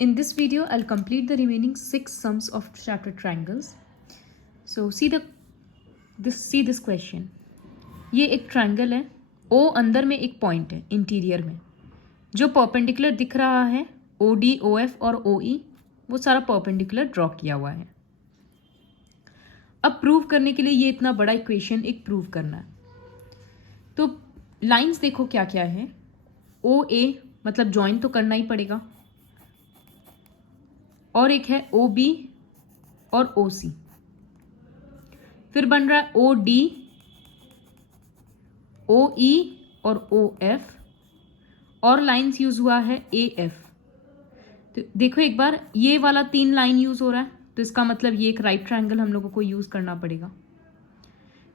In this video, I'll complete the remaining 6 sums of chapter triangles. So see this question. ये एक triangle है, O अंदर में एक पॉइंट है इंटीरियर में, जो परपेंडिकुलर दिख रहा है OD, OF और OE, वो सारा परपेंडिकुलर ड्रॉ किया हुआ है। अब प्रूव करने के लिए ये इतना बड़ा इक्वेशन एक प्रूव करना है, तो लाइंस देखो क्या क्या है। OA मतलब ज्वाइन तो करना ही पड़ेगा, और एक है OB और OC, फिर बन रहा है OD, OE और OF, और लाइंस यूज हुआ है AF। तो देखो एक बार, ये वाला 3 लाइन यूज हो रहा है, तो इसका मतलब ये एक राइट ट्रायंगल हम लोगों को यूज करना पड़ेगा।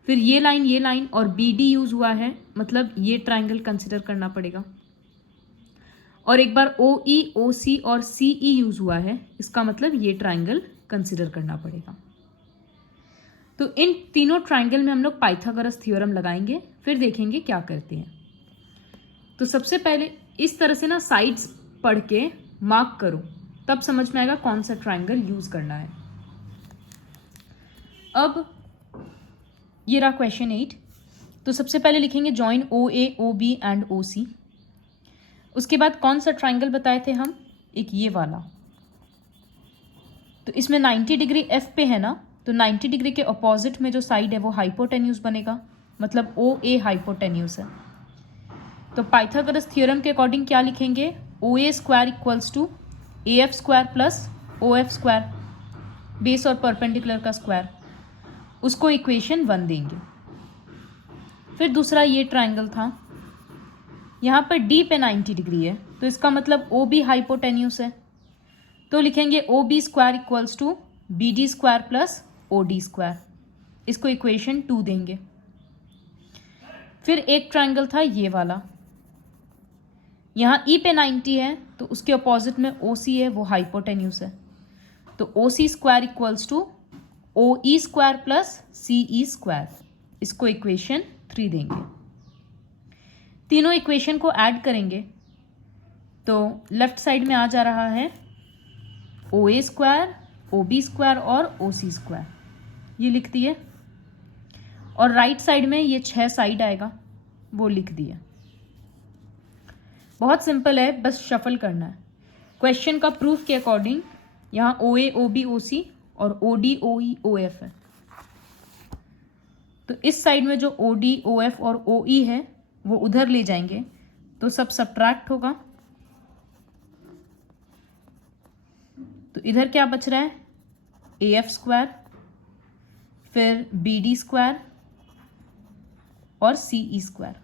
फिर ये लाइन और BD यूज हुआ है, मतलब ये ट्रायंगल कंसिडर करना पड़ेगा। और एक बार OE, OC और CE यूज हुआ है, इसका मतलब ये ट्रायंगल कंसिडर करना पड़ेगा। तो इन तीनों ट्रायंगल में हम लोग पाइथागोरस थ्योरम लगाएंगे, फिर देखेंगे क्या करते हैं। तो सबसे पहले इस तरह से ना साइड्स पढ़ के मार्क करो, तब समझ में आएगा कौन सा ट्रायंगल यूज करना है। अब ये रहा क्वेश्चन 8। तो सबसे पहले लिखेंगे join OA, OB and OC। उसके बाद कौन सा ट्रायंगल बताए थे हम, एक ये वाला। तो इसमें 90 डिग्री F पे है ना, तो 90 डिग्री के अपोजिट में जो साइड है वो हाइपोटेन्यूज बनेगा, मतलब OA हाइपोटेन्यूज है। तो पाइथागोरस थ्योरम के अकॉर्डिंग क्या लिखेंगे, OA square equals to AF square plus OF square, base और परपेंडिकुलर का स्क्वायर, उसको इक्वेशन 1 देंगे। फिर दूसरा ये ट्रायंगल था, यहाँ पर D पे 90 डिग्री है, तो इसका मतलब OB हाइपोटेन्यूस है, तो लिखेंगे OB square equals to BD square plus OD square, इसको इक्वेशन 2 देंगे। फिर एक ट्रायंगल था ये वाला, यहाँ E पे 90 है, तो उसके अपोजिट में OC है, वो हाइपोटेन्यूस है, तो OC square equals to OE square plus CE square, इसको इक्वेशन 3 देंगे। तीनों इक्वेशन को ऐड करेंगे तो लेफ्ट साइड में आ जा रहा है OA स्क्वायर, OB स्क्वायर और OC स्क्वायर, ये लिख दिए। और राइट साइड में ये 6 साइड आएगा, वो लिख दिए। बहुत सिंपल है, बस शफल करना है। क्वेश्चन का प्रूफ के अकॉर्डिंग यहाँ OA, OB, OC और OD, OE, OF है, तो इस साइड में जो OD, OF और OE है वो उधर ले जाएंगे, तो सब सब्ट्रैक्ट होगा। तो इधर क्या बच रहा है, AF स्क्वायर, फिर BD स्क्वायर और CE स्क्वायर।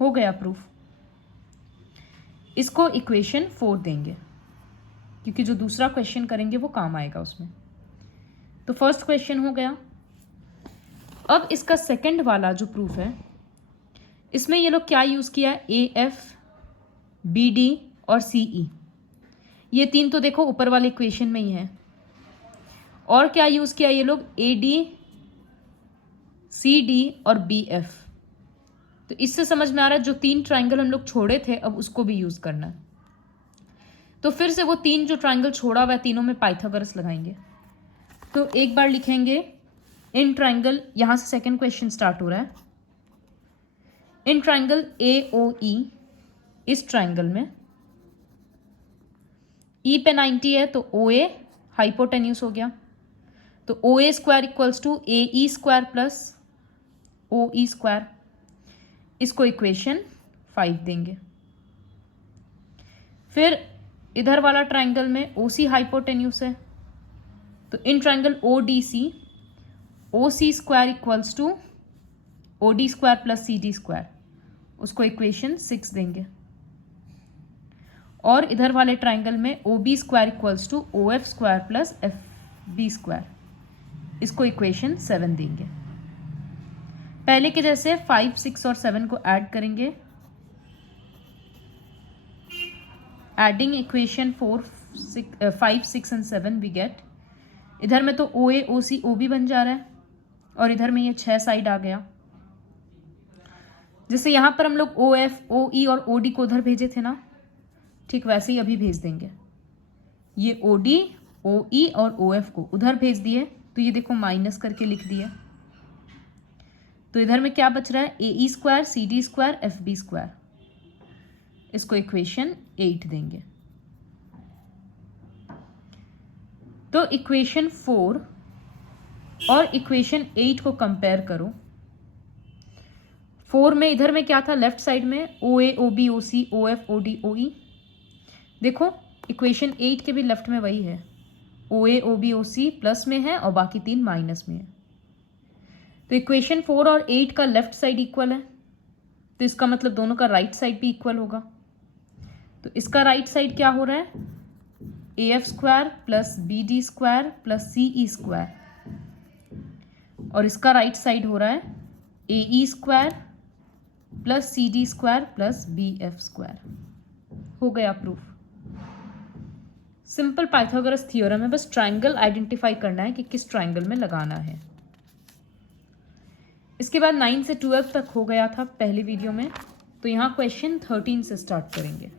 हो गया प्रूफ। इसको इक्वेशन 4 देंगे, क्योंकि जो दूसरा क्वेश्चन करेंगे वो काम आएगा उसमें। तो फर्स्ट क्वेश्चन हो गया। अब इसका सेकंड वाला जो प्रूफ है, इसमें ये लोग क्या यूज़ किया है, AF, BD और CE, ये 3 तो देखो ऊपर वाले इक्वेशन में ही है। और क्या यूज़ किया ये लोग, AD, CD और BF। तो इससे समझ में आ रहा है जो 3 ट्रायंगल हम लोग छोड़े थे, अब उसको भी यूज़ करना है। तो फिर से वो 3 जो ट्रायंगल छोड़ा हुआ है, तीनों में पाइथागोरस लगाएंगे। तो एक बार लिखेंगे इन ट्रायंगल, यहाँ से सेकंड क्वेश्चन स्टार्ट हो रहा है। इन ट्रायंगल AOE, इस ट्रायंगल में E पे 90 है, तो OA हाइपोटेन्यूस हो गया, तो OA square equals to AE square plus OE square, इसको इक्वेशन 5 देंगे। फिर इधर वाला ट्रायंगल में OC हाइपोटेन्यूस है, तो in triangle ODC, OC square equals to OD square plus CD square, उसको इक्वेशन 6 देंगे। और इधर वाले ट्रायंगल में OB square equals to OF square plus FB square, इसको इक्वेशन 7 देंगे। पहले के जैसे 5, 6 और 7 को ऐड करेंगे, adding equation 4, 5, 6 and 7 we get. इधर में तो OA, OC, OB बन जा रहा है, और इधर में ये 6 साइड आ गया। जैसे यहाँ पर हम लोग OF, OE और OD को उधर भेजे थे ना, ठीक वैसे ही अभी भेज देंगे। ये OD, OE और OF को उधर भेज दिए, तो ये देखो माइनस करके लिख दिया। तो इधर में क्या बच रहा है, AE square CD square FB square. इसको इक्वेशन 8 देंगे। तो इक्वेशन 4 और इक्वेशन 8 को कंपेयर करो। 4 में इधर में क्या था, लेफ्ट साइड में OA OB OC OF OD OE। देखो इक्वेशन 8 के भी लेफ्ट में वही है, OA OB OC प्लस में है और बाकी 3 माइनस में है। तो इक्वेशन 4 और 8 का लेफ्ट साइड इक्वल है, तो इसका मतलब दोनों का राइट साइड भी इक्वल होगा। तो इसका राइट साइड क्या हो रहा है, AF square plus BD square plus CE square, और इसका राइट साइड हो रहा है AE square plus CD square plus BF square. हो गया प्रूफ। सिंपल पाइथागोरस थ्योरम है, बस ट्राइंगल आइडेंटिफाई करना है कि किस ट्राइंगल में लगाना है। इसके बाद 9 से 12 तक हो गया था पहली वीडियो में, तो यहाँ क्वेश्चन 13 से स्टार्ट करेंगे।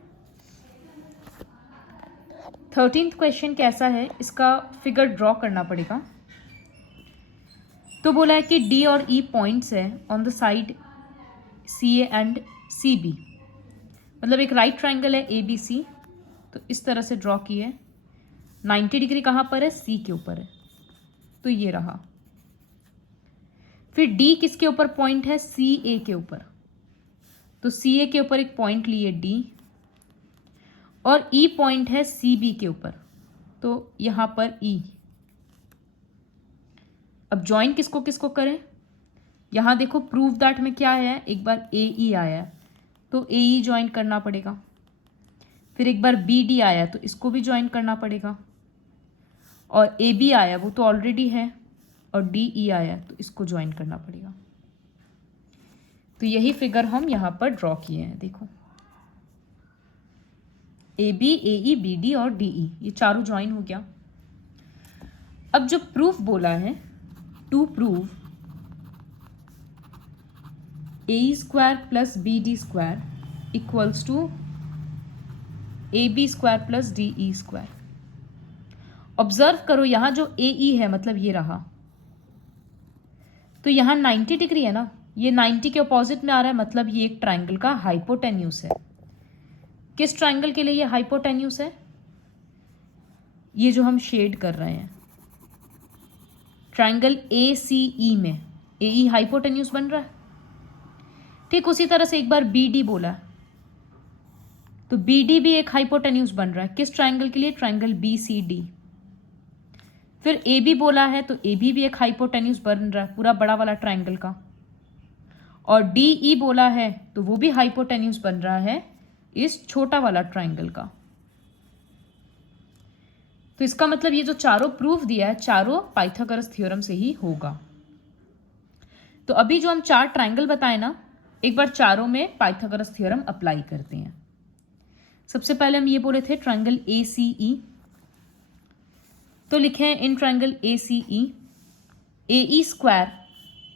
13th क्वेश्चन कैसा है, इसका फिगर ड्रॉ करना पड़ेगा। तो बोला है कि D और E पॉइंट्स है on the side CA and CB, मतलब एक राइट ट्राइंगल है ABC, तो इस तरह से ड्रॉ किए। 90 डिग्री कहाँ पर है, C के ऊपर है, तो ये रहा। फिर D किसके ऊपर पॉइंट है, CA के ऊपर, तो CA के ऊपर एक पॉइंट लिए D, और E पॉइंट है CB के ऊपर, तो यहाँ पर E। अब ज्वाइन किसको किसको करें, यहाँ देखो प्रूव दैट में क्या है, एक बार AE आया तो AE ज्वाइन करना पड़ेगा, फिर एक बार BD आया तो इसको भी ज्वाइन करना पड़ेगा, और AB आया वो तो ऑलरेडी है, और DE आया तो इसको ज्वाइन करना पड़ेगा। तो यही फिगर हम यहाँ पर ड्रॉ किए हैं। देखो AB AE BD और DE ये चारों ज्वाइन हो गया। अब जो प्रूफ बोला है, to prove AE square plus BD square equals to AB square plus DE square. Observe करो यहाँ जो AE है मतलब ये रहा, तो यहाँ 90 डिग्री है ना, ये 90 के अपोजिट में आ रहा है, मतलब ये एक ट्राइंगल का हाइपोटेन्यूस है। किस ट्राइंगल के लिए ये हाइपोटेन्यूस है, ये जो हम शेड कर रहे हैं ट्राइंगल ACE में AE हाइपोटेन्यूस बन रहा है। ठीक उसी तरह से एक बार BD बोला तो BD भी एक हाइपोटेन्यूस बन रहा है, किस ट्राइंगल के लिए, ट्राइंगल BCD। फिर AB बोला है तो AB भी एक हाइपोटेन्यूस बन रहा है पूरा बड़ा वाला ट्राइंगल का, और DE बोला है तो वो भी हाइपोटेन्यूस बन रहा है इस छोटा वाला ट्राइंगल का। तो इसका मतलब ये जो चारों प्रूफ दिया है चारों पाइथागोरस थ्योरम से ही होगा। तो अभी जो हम 4 ट्राइंगल बताए ना, एक बार चारों में पाइथागोरस थ्योरम अप्लाई करते हैं। सबसे पहले हम ये बोले थे ट्राइंगल ACE, तो लिखे हैं in triangle ACE AE square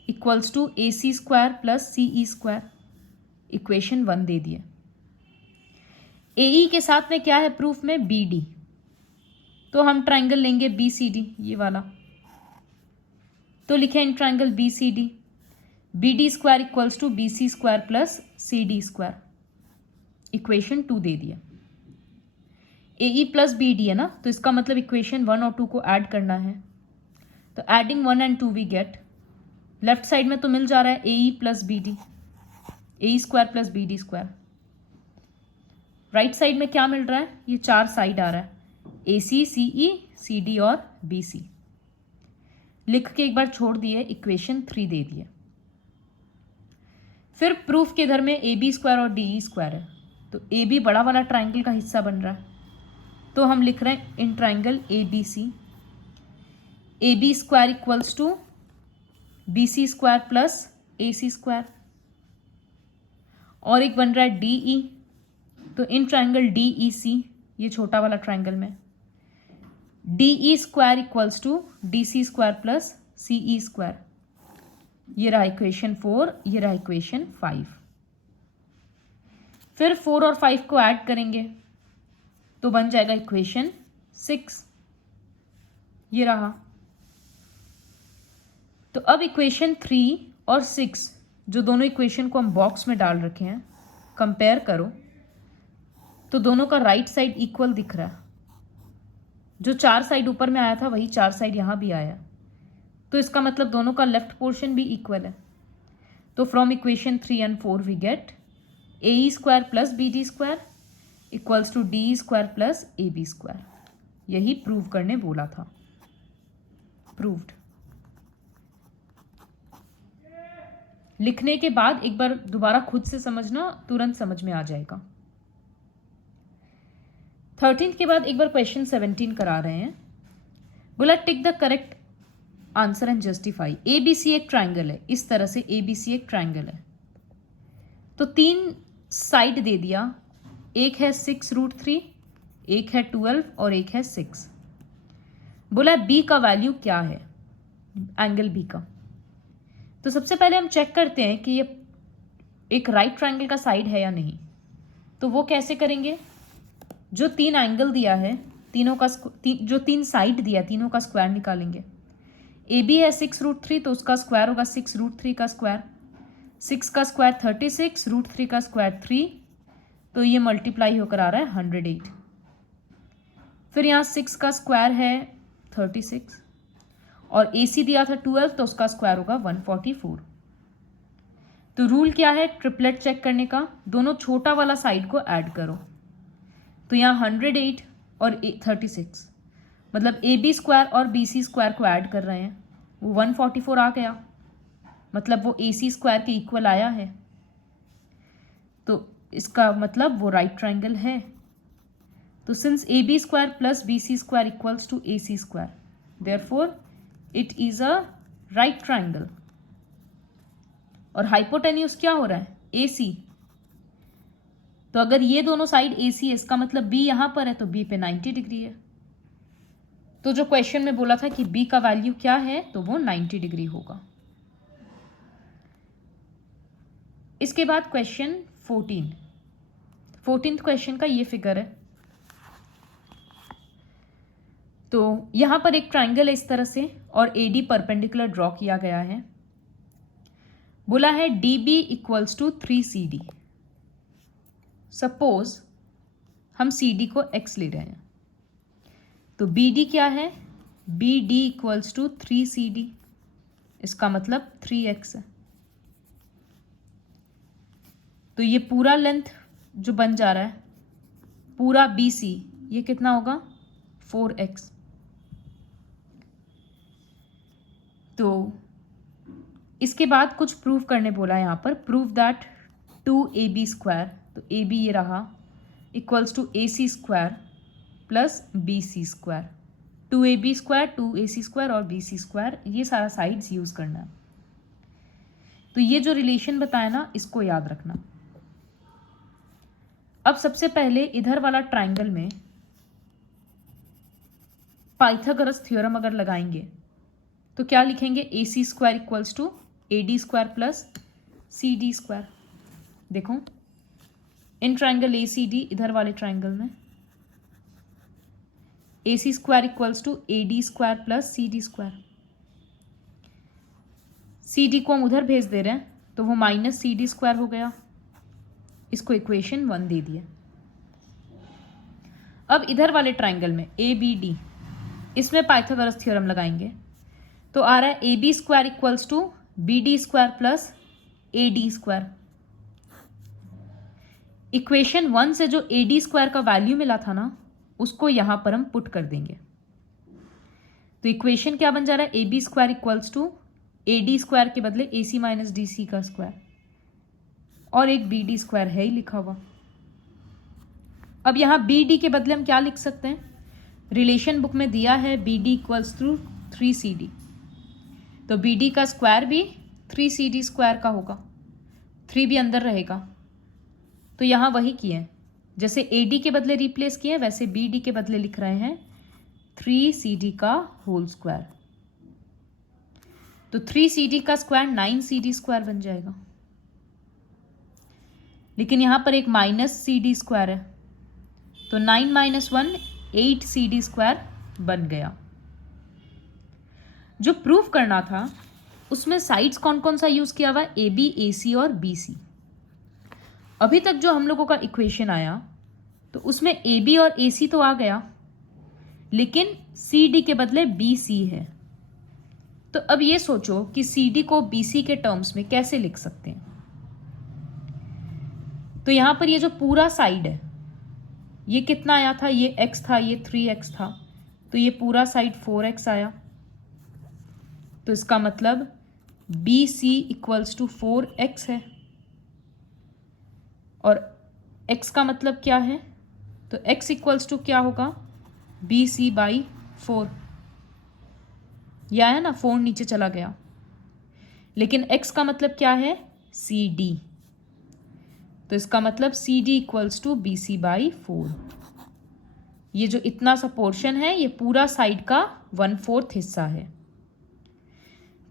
equals to AC square plus CE square, equation 1 दे दिए। AE के साथ में क्या है प्रूफ में, BD, तो हम ट्राइंगल लेंगे BCD ये वाला, तो लिखे in triangle BCD BD square equals to BC square plus CD square, equation 2 दे दिया। AE प्लस BD है ना, तो इसका मतलब इक्वेशन 1 और 2 को ऐड करना है, तो adding 1 and 2 we get, left side में तो मिल जा रहा है AE plus BD, AE square plus BD square. Right side में क्या मिल रहा है, ये 4 साइड आ रहा है AC CE CD और BC, लिख के एक बार छोड़ दिए, इक्वेशन 3 दे दिए। फिर प्रूफ के इधर में AB स्क्वायर और DE स्क्वायर है, तो AB बड़ा वाला ट्राइंगल का हिस्सा बन रहा है, तो हम लिख रहे हैं in triangle ABC AB square equals to BC square plus AC square, और एक बन रहा है DE, तो इन ट्राइंगल DEC ये छोटा वाला ट्राइंगल में DE square equals to DC square plus CE square, ये रहा इक्वेशन 4, ये रहा इक्वेशन 5। फिर 4 और 5 को ऐड करेंगे तो बन जाएगा इक्वेशन 6, ये रहा। तो अब इक्वेशन 3 और 6 जो दोनों इक्वेशन को हम बॉक्स में डाल रखे हैं, कंपेयर करो तो दोनों का राइट साइड इक्वल दिख रहा है। जो 4 साइड ऊपर में आया था वही 4 साइड यहाँ भी आया, तो इसका मतलब दोनों का लेफ्ट पोर्शन भी इक्वल है। तो from equation 3 and 4 we get AE square plus BD square equals to DE square plus AB square. यही प्रूव करने बोला था, प्रूव्ड। लिखने के बाद एक बार दोबारा खुद से समझना, तुरंत समझ में आ जाएगा। 13 के बाद एक बार क्वेश्चन 17 करा रहे हैं। बोला tick the correct answer and justify. ABC एक ट्राइंगल है, इस तरह से ABC एक ट्राइंगल है। तो 3 साइड दे दिया, एक है 6√3, एक है 12 और एक है 6। बोला B का वैल्यू क्या है, एंगल B का। तो सबसे पहले हम चेक करते हैं कि ये एक राइट ट्राइंगल का साइड है या नहीं। तो वो कैसे करेंगे, जो 3 एंगल दिया है तीनों का जो 3 साइड दिया तीनों का स्क्वायर निकालेंगे। AB है 6√3, तो उसका स्क्वायर होगा 6√3 का स्क्वायर। 6 का स्क्वायर 36, √3 का स्क्वायर 3, तो ये मल्टीप्लाई होकर आ रहा है 108। फिर यहाँ 6 का स्क्वायर है 36 और AC दिया था 12, तो उसका स्क्वायर होगा 144। तो रूल क्या है ट्रिपलेट चेक करने का, दोनों छोटा वाला साइड को ऐड करो। तो यहाँ 108 और 36, मतलब AB स्क्वायर और BC स्क्वायर को ऐड कर रहे हैं, वो 144 आ गया, मतलब वो AC स्क्वायर के इक्वल आया है। तो इसका मतलब वो राइट ट्राइंगल है। तो since AB square plus BC square equals to AC square, therefore it is a right triangle. और हाइपोटेन्यूज क्या हो रहा है, AC। तो अगर ये दोनों साइड AC है, इसका मतलब B यहां पर है, तो B पे 90 डिग्री है। तो जो क्वेश्चन में बोला था कि B का वैल्यू क्या है, तो वो 90 डिग्री होगा। इसके बाद क्वेश्चन 14th क्वेश्चन का ये फिगर है। तो यहां पर एक ट्राइंगल है इस तरह से और AD परपेंडिकुलर ड्रॉ किया गया है। बोला है DB equals to 3CD। Suppose हम CD को X ले रहे हैं, तो BD क्या है, BD इक्वल्स टू 3CD, इसका मतलब 3X है। तो ये पूरा लेंथ जो बन जा रहा है पूरा BC, ये कितना होगा 4X। तो इसके बाद कुछ प्रूव करने बोला है यहाँ पर, प्रूव दैट 2AB स्क्वायर, तो AB ये रहा, equals to AC square plus BC square. 2AB square, 2AC square और BC स्क्वायर, ये सारा साइड्स यूज करना है। तो ये जो रिलेशन बताया ना, इसको याद रखना। अब सबसे पहले इधर वाला ट्राइंगल में पाइथागोरस थ्योरम अगर लगाएंगे तो क्या लिखेंगे, AC square equals to AD square plus CD square. देखो इन ट्राइंगल ACD, इधर वाले ट्राइंगल में AC square equals to AD square plus CD square. CD को हम उधर भेज दे रहे हैं, तो वो माइनस CD स्क्वायर हो गया। इसको इक्वेशन 1 दे दिया। अब इधर वाले ट्राइंगल में ABD, इसमें पाइथागोरस थ्योरम लगाएंगे, तो आ रहा है AB square equals to BD square plus AD square. Equation 1 से जो AD स्क्वायर का वैल्यू मिला था ना, उसको यहां पर हम पुट कर देंगे। तो इक्वेशन क्या बन जा रहा है, AB square equals to AD square के बदले AC माइनस DC का स्क्वायर, और एक BD स्क्वायर है ही लिखा हुआ। अब यहाँ BD के बदले हम क्या लिख सकते हैं, रिलेशन बुक में दिया है BD इक्वल्स टू 3CD, तो BD का स्क्वायर भी 3CD स्क्वायर का होगा, 3 भी अंदर रहेगा। तो यहाँ वही किए, जैसे AD के बदले रिप्लेस किए वैसे BD के बदले लिख रहे हैं 3CD का होल स्क्वायर। तो 3CD का स्क्वायर 9CD स्क्वायर बन जाएगा, लेकिन यहाँ पर एक माइनस CD स्क्वायर है, तो 9 - 1 8CD² बन गया। जो प्रूफ करना था उसमें साइड्स कौन कौन सा यूज किया हुआ है, AB, AC और BC। अभी तक जो हम लोगों का इक्वेशन आया तो उसमें AB और AC तो आ गया, लेकिन CD के बदले BC है। तो अब ये सोचो कि CD को BC के टर्म्स में कैसे लिख सकते हैं। तो यहां पर ये जो पूरा साइड है, ये कितना आया था, ये x था, ये 3x था, तो ये पूरा साइड 4x आया। तो इसका मतलब BC इक्वल्स टू 4x है। और x का मतलब क्या है, तो x इक्वल्स टू क्या होगा, BC/4। यह आया ना, 4 नीचे चला गया। लेकिन x का मतलब क्या है, CD। तो इसका मतलब CD इक्वल्स टू BC/4। ये जो इतना सा पोर्शन है ये पूरा साइड का 1/4 हिस्सा है।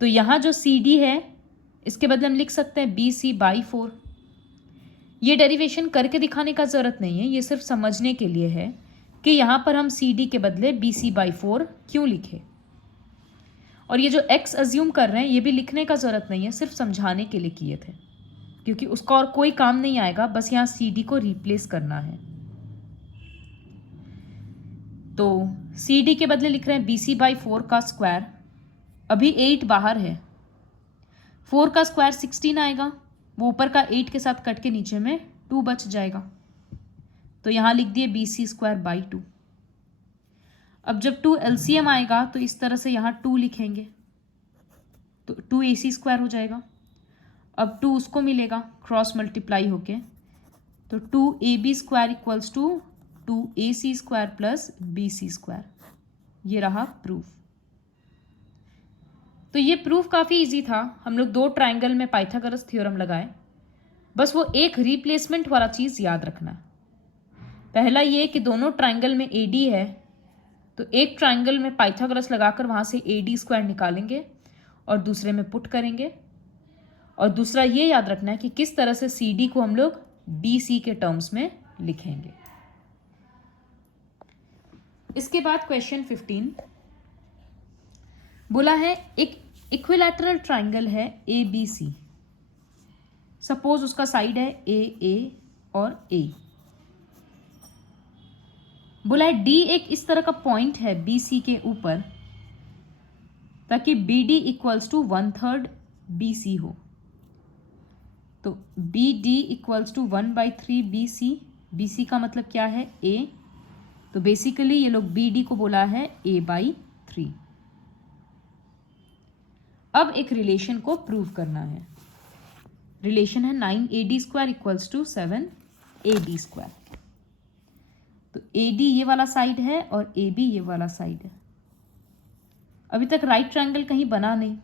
तो यहां जो CD है इसके बदले हम लिख सकते हैं BC/4। ये डेरिवेशन करके दिखाने का ज़रूरत नहीं है, ये सिर्फ समझने के लिए है कि यहाँ पर हम CD के बदले BC/4 क्यों लिखे। और ये जो x अज्यूम कर रहे हैं ये भी लिखने का ज़रूरत नहीं है, सिर्फ समझाने के लिए किए थे, क्योंकि उसका और कोई काम नहीं आएगा, बस यहाँ CD को रिप्लेस करना है। तो CD के बदले लिख रहे हैं BC/4 का स्क्वायर। अभी 8 बाहर है, 4 का स्क्वायर 16 आएगा, वो ऊपर का 8 के साथ कट के नीचे में 2 बच जाएगा। तो यहाँ लिख दिए BC²/2। अब जब 2 LCM आएगा तो इस तरह से यहाँ 2 लिखेंगे, तो 2AC² हो जाएगा। अब 2 उसको मिलेगा क्रॉस मल्टीप्लाई होके, तो 2AB² equals to 2AC² plus BC²। ये रहा प्रूफ। तो ये प्रूफ काफ़ी इजी था। हम लोग 2 ट्राइंगल में पाइथागोरस थ्योरम लगाए, बस वो एक रिप्लेसमेंट वाला चीज़ याद रखना। पहला ये कि दोनों ट्राइंगल में AD है, तो एक ट्राइंगल में पाइथागोरस लगाकर वहाँ से AD² निकालेंगे और दूसरे में पुट करेंगे। और दूसरा ये याद रखना है कि किस तरह से CD को हम लोग BC के टर्म्स में लिखेंगे। इसके बाद क्वेश्चन 15 बोला है एक इक्विलैटरल ट्राइंगल है ABC। सपोज उसका साइड है AA और A। बोला है D एक इस तरह का पॉइंट है BC के ऊपर ताकि BD इक्वल्स टू 1/3 BC हो। तो BD equals to 1/3 BC। BC का मतलब क्या है, A। तो बेसिकली ये लोग BD को बोला है A/3। अब एक रिलेशन को प्रूव करना है। रिलेशन है 9AD² इक्वल्स टू 7AB²। तो AD ये वाला साइड है और AB ये वाला साइड है। अभी तक राइट ट्रायंगल कहीं बना नहीं,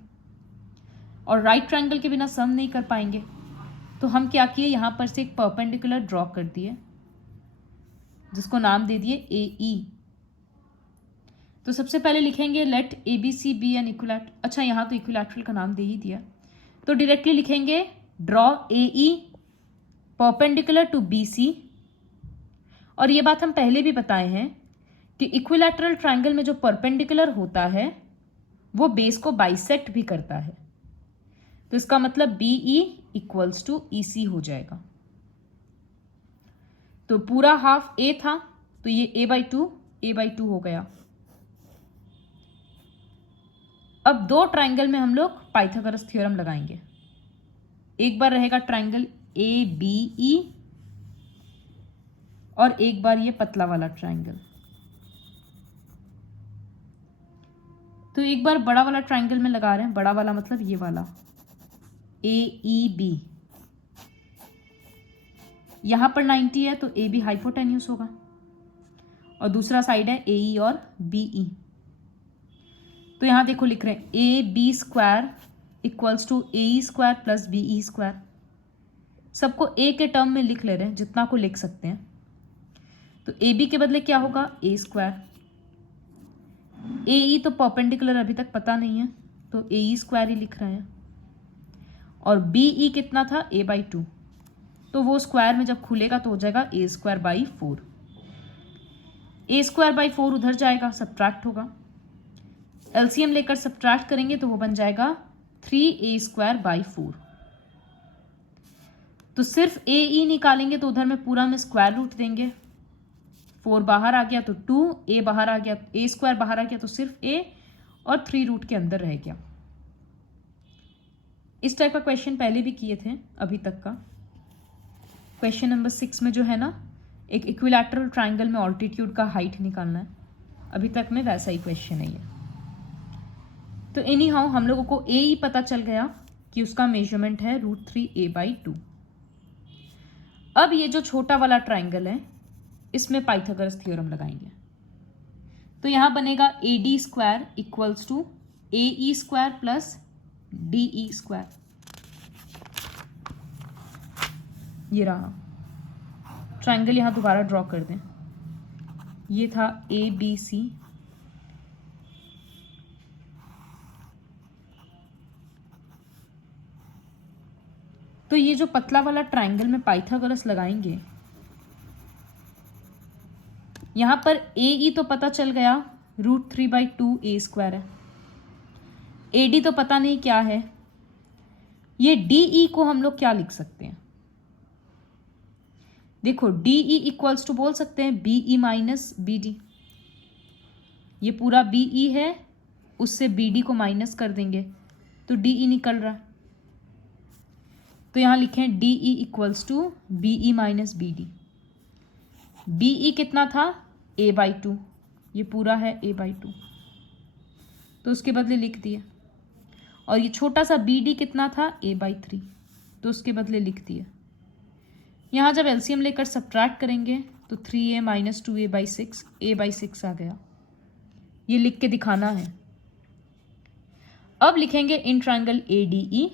और राइट ट्रायंगल के बिना सम नहीं कर पाएंगे, तो हम क्या किए, यहाँ पर से एक परपेंडिकुलर ड्रॉ कर दिए जिसको नाम दे दिए AE। तो सबसे पहले लिखेंगे लेट ABC बी एन इक्विलैट। अच्छा, यहाँ तो इक्विलैटरल का नाम दे ही दिया, तो डायरेक्टली लिखेंगे draw AE perpendicular to BC। और ये बात हम पहले भी बताए हैं कि इक्विलैटरल ट्रायंगल में जो परपेंडिकुलर होता है वो बेस को बाइसेक्ट भी करता है। तो इसका मतलब BE इक्वल्स टू EC हो जाएगा। तो पूरा हाफ A था, तो ये A/2 हो गया। अब 2 ट्रायंगल में हम लोग पाइथागोरस थ्योरम लगाएंगे। एक बार रहेगा ट्रायंगल ABE और एक बार ये पतला वाला ट्रायंगल। तो एक बार बड़ा वाला ट्रायंगल में लगा रहे हैं, बड़ा वाला मतलब ये वाला AEB। यहां पर 90 है तो AB हाइपोटेन्यूस होगा, और दूसरा साइड है AE और BE। तो यहां देखो लिख रहे हैं AB² equals to AE² plus BE²। सबको A के टर्म में लिख ले रहे हैं, जितना को लिख सकते हैं। तो AB के बदले क्या होगा, A²। AE तो परपेंडिकुलर अभी तक पता नहीं है, तो AE² ही लिख रहे हैं। और BE कितना था, A/2, तो वो स्क्वायर में जब खुलेगा तो हो जाएगा A²/4। ए स्क्वायर बाई 4 उधर जाएगा, सब्ट्रैक्ट होगा, एलसीएम लेकर सब्ट्रैक्ट करेंगे तो वो बन जाएगा 3a स्क्वायर बाई 4। तो सिर्फ ए ई निकालेंगे तो उधर में पूरा में स्क्वायर रूट देंगे, 4 बाहर आ गया तो 2, ए बाहर आ गया, ए स्क्वायर बाहर आ गया तो सिर्फ ए, और 3 रूट के अंदर रह गया। इस टाइप का क्वेश्चन पहले भी किए थे अभी तक का। क्वेश्चन नंबर 6 में जो है ना, एक इक्विलैटरल ट्राइंगल में ऑल्टीट्यूड का हाइट निकालना है, अभी तक में वैसा ही क्वेश्चन नहीं है। तो एनी हाउ हम लोगों को ए ही पता चल गया कि उसका मेजरमेंट है √3a/2। अब ये जो छोटा वाला ट्राइंगल है इसमें पाइथागोरस थ्योरम लगाएंगे, तो यहां बनेगा AD square equals to AE square plus DE square. ये रहा ट्राइंगल, यहां दोबारा ड्रॉ कर दें। ये था ABC, तो ये जो पतला वाला ट्राइंगल में पाइथागोरस लगाएंगे, यहां पर AE तो पता चल गया √3/2a स्क्वायर है, AD तो पता नहीं क्या है। ये DE को हम लोग क्या लिख सकते हैं? देखो DE इक्वल्स टू बोल सकते हैं BE माइनस BD। ये पूरा BE है, उससे BD को माइनस कर देंगे तो DE निकल रहा है, तो यहां लिखें DE equals to BE minus BD। BE कितना था? a/2, ये पूरा है a/2, तो उसके बदले लिख दिए। और ये छोटा सा BD कितना था? a/3, तो उसके बदले लिख दिए। यहाँ जब एलसीएम लेकर सब्ट्रैक्ट करेंगे तो 3a माइनस 2a/6, a/6 आ गया। ये लिख के दिखाना है। अब लिखेंगे in triangle ADE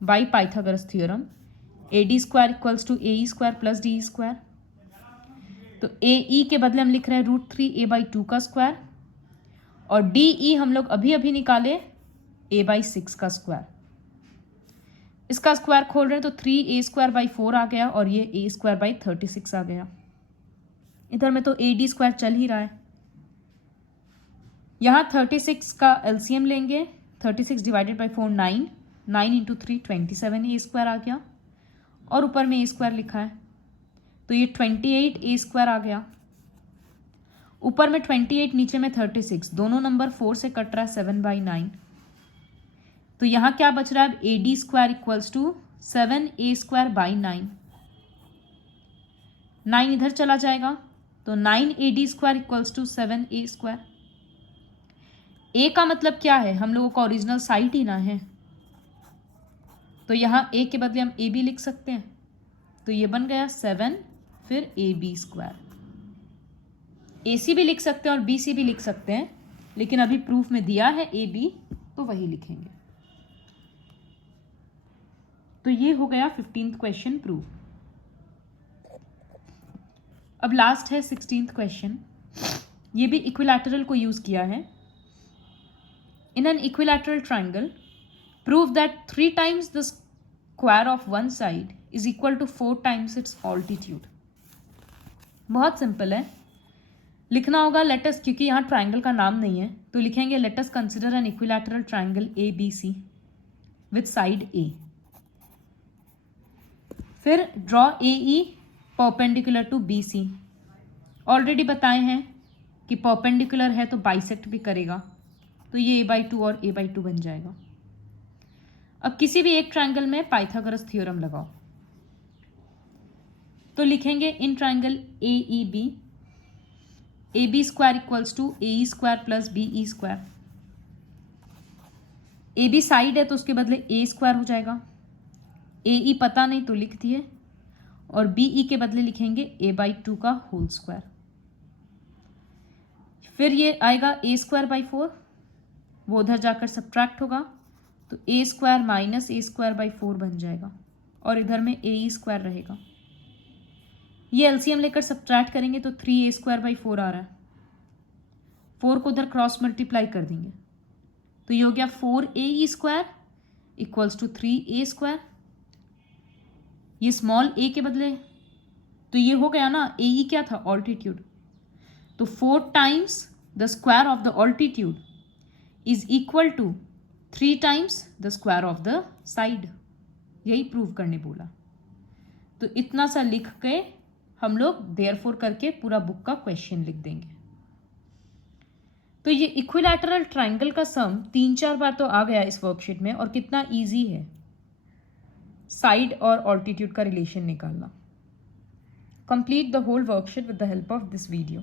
by Pythagoras theorem, AD square equals to AE square plus DE square. तो AE के बदले हम लिख रहे हैं √3a/2 का स्क्वायर, और DE हम लोग अभी अभी निकाले a/6 का स्क्वायर। इसका स्क्वायर खोल रहे हैं तो 3a स्क्वायर बाई 4 आ गया, और ये a स्क्वायर बाई 36 आ गया। इधर में तो AD स्क्वायर चल ही रहा है। यहाँ 36 का एलसीएम लेंगे, 36 divided by 4 9, 9 into 3 27 a square आ गया, और ऊपर में a स्क्वायर लिखा है तो ये 28 a स्क्वायर आ गया। ऊपर में 28, नीचे में 36, दोनों नंबर 4 से कट रहा है, 7/9। तो यहाँ क्या बच रहा है? AD square equals to 7a square by 9, 9 इधर चला जाएगा तो 9AD square equals to 7a square. A का मतलब क्या है? हम लोगों का ओरिजिनल साइड ही ना है, तो यहाँ a के बदले हम AB लिख सकते हैं, तो ये बन गया 7 फिर AB स्क्वायर। AC भी लिख सकते हैं और BC भी लिख सकते हैं, लेकिन अभी प्रूफ में दिया है AB, तो वही लिखेंगे। तो ये हो गया 15th क्वेश्चन प्रूफ। अब लास्ट है 16th क्वेश्चन। ये भी इक्विलैटरल को यूज किया है। In an equilateral triangle prove that 3 times the square of one side is equal to 4 times its altitude. बहुत सिंपल है, लिखना होगा लेटस, क्योंकि यहाँ ट्राइंगल का नाम नहीं है तो लिखेंगे let's consider an equilateral triangle ABC with side A। फिर draw AE perpendicular to BC। Already बताए हैं कि परपेंडिकुलर है तो बाइसेक्ट भी करेगा, तो ये a/2 और a/2 बन जाएगा। अब किसी भी एक ट्राइंगल में पाइथागोरस थ्योरम लगाओ, तो लिखेंगे in triangle AEB, AB square equals to AE square plus BE square. AB side है तो उसके बदले A स्क्वायर हो जाएगा, AE पता नहीं तो लिख दिए, और BE के बदले लिखेंगे a/2 का होल स्क्वायर। फिर ये आएगा a स्क्वायर बाई 4, वो उधर जाकर सब्ट्रैक्ट होगा तो a square minus a square by 4 बन जाएगा, और इधर में AE स्क्वायर रहेगा। ये एलसीएम लेकर सब्ट्रैक्ट करेंगे तो 3a स्क्वायर बाई 4 आ रहा है, 4 को उधर क्रॉस मल्टीप्लाई कर देंगे तो ये हो गया 4AE square equals to 3a square. ये स्मॉल a के बदले तो ये हो गया ना, AE क्या था? ऑल्टीट्यूड, तो 4 times the square of the altitude is equal to 3 times the square of the side, यही प्रूव करने बोला। तो इतना सा लिख के हम लोग देयरफॉर करके पूरा बुक का क्वेश्चन लिख देंगे। तो ये इक्विलैटरल ट्राइंगल का सम 3-4 बार तो आ गया इस वर्कशीट में, और कितना इजी है साइड और ऑल्टीट्यूड का रिलेशन निकालना। Complete the whole worksheet with the help of this video.